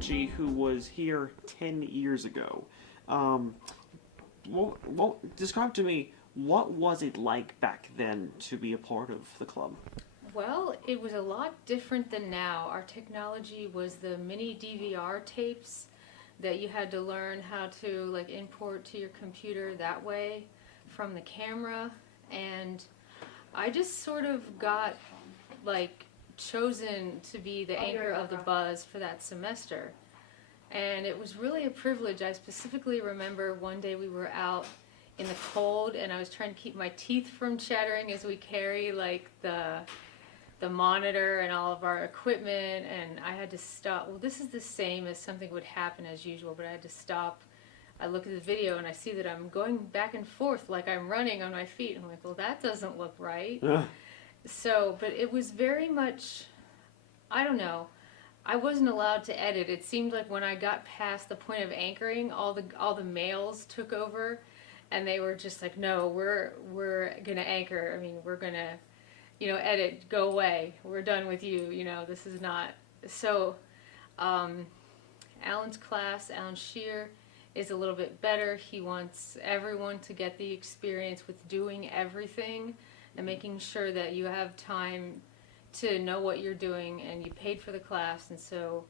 CAPG who was here 10 years ago. Describe to me, what was it like back then to be a part of the club? Well, it was a lot different than now. Our technology was the mini DVR tapes that you had to learn how to like import to your computer that way from the camera, and I just sort of got like chosen to be the anchor of the buzz for that semester. And it was really a privilege. I specifically remember one day we were out in the cold and I was trying to keep my teeth from chattering as we carry like the monitor and all of our equipment, and I had to stop. Well, this is the same as something would happen as usual, but I had to stop. I look at the video and I see that I'm going back and forth like I'm running on my feet. I'm like, well, that doesn't look right. So, but it was very much, I don't know, I wasn't allowed to edit. It seemed like when I got past the point of anchoring, all the males took over, and they were just like, no, we're gonna anchor. I mean, we're gonna, edit, go away. We're done with you. This is not. So, Alan's class, Alan Shear, is a little bit better. He wants everyone to get the experience with doing everything and making sure that you have time to know what you're doing and you paid for the class. And so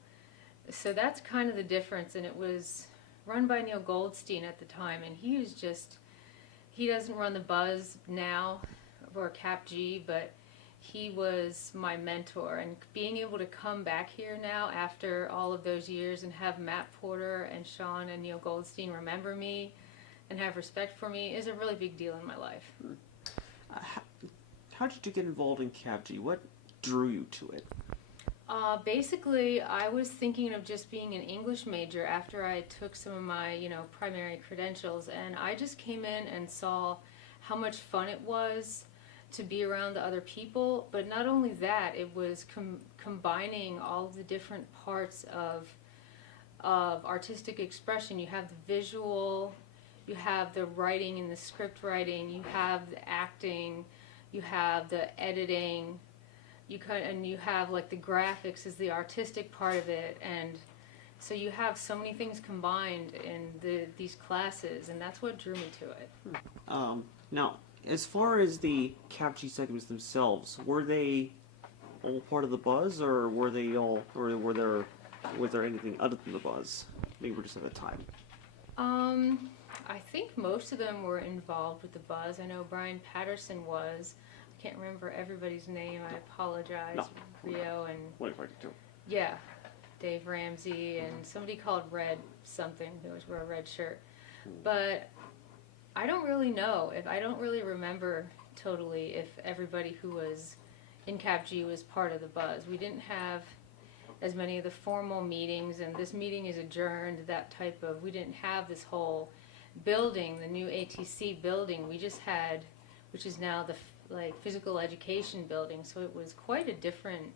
that's kind of the difference. And it was run by Neil Goldstein at the time, and he doesn't run the Buzz now or CAPG, but he was my mentor. And being able to come back here now after all of those years and have Matt Porter and Sean and Neil Goldstein remember me and have respect for me is a really big deal in my life. How did you get involved in CAPG? What drew you to it? Basically, I was thinking of just being an English major after I took some of my, primary credentials, and I just came in and saw how much fun it was to be around the other people. But not only that, it was combining all of the different parts of artistic expression. You have the visual, you have the writing and the script writing, you have the acting, you have the editing, and you have like the graphics is the artistic part of it, and so you have so many things combined in these classes, and that's what drew me to it. Now, as far as the CAPG segments themselves, were they all part of the Buzz, or were they all, or was there anything other than the Buzz? Maybe we're just at the time. I think most of them were involved with the Buzz. I know Brian Patterson was. I can't remember everybody's name. I apologize. No. Rio and What if I do? yeah, Dave Ramsey and somebody called Red something who was wear a red shirt. But I don't really know. I don't really remember totally if everybody who was in CAPG was part of the Buzz. We didn't have as many of the formal meetings, and this meeting is adjourned, that type of, we didn't have this whole building, the new ATC building. We just had, which is now the physical education building, so it was quite a different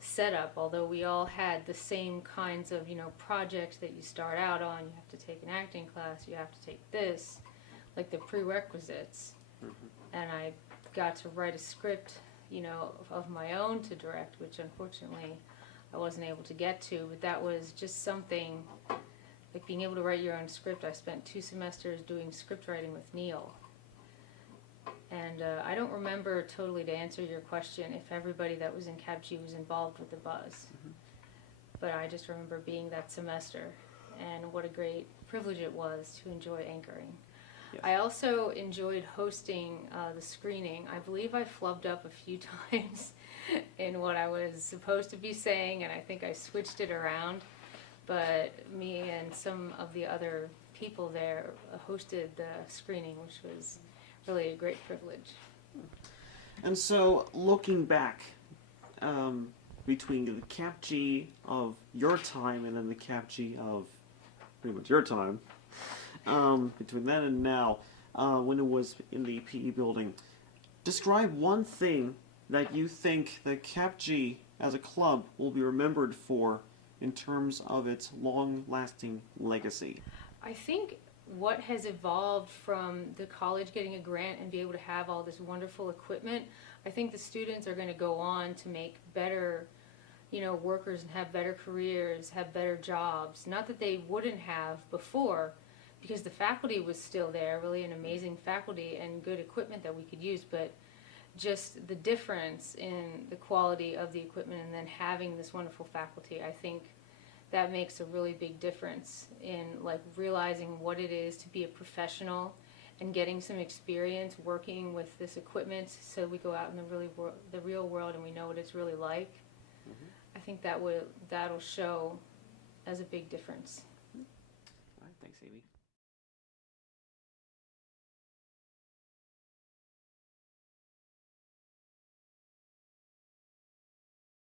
setup, although we all had the same kinds of, projects that you start out on. You have to take an acting class, you have to take this, like the prerequisites. And I got to write a script, of my own to direct, which unfortunately I wasn't able to get to, but that was just something, like being able to write your own script. I spent 2 semesters doing script writing with Neil. And I don't remember totally, to answer your question, if everybody that was in CAPG was involved with the Buzz. But I just remember being that semester, and what a great privilege it was to enjoy anchoring. Yes. I also enjoyed hosting the screening. I believe I flubbed up a few times in what I was supposed to be saying, and I think I switched it around. But me and some of the other people there hosted the screening, which was really a great privilege. And so, looking back, between the CAPG of your time and then the CAPG of pretty much your time, between then and now, when it was in the PE building, describe one thing that you think the CAPG as a club will be remembered for in terms of its long-lasting legacy. I think what has evolved from the college getting a grant and be able to have all this wonderful equipment, I think the students are going to go on to make better you know, workers have better careers, have better jobs. Not that they wouldn't have before, because the faculty was still there, really an amazing faculty and good equipment that we could use, but just the difference in the quality of the equipment and then having this wonderful faculty, I think that makes a really big difference in like realizing what it is to be a professional and getting some experience working with this equipment so we go out in the real world and we know what it's really like. I think that'll show as a big difference. All right, thanks, Amy.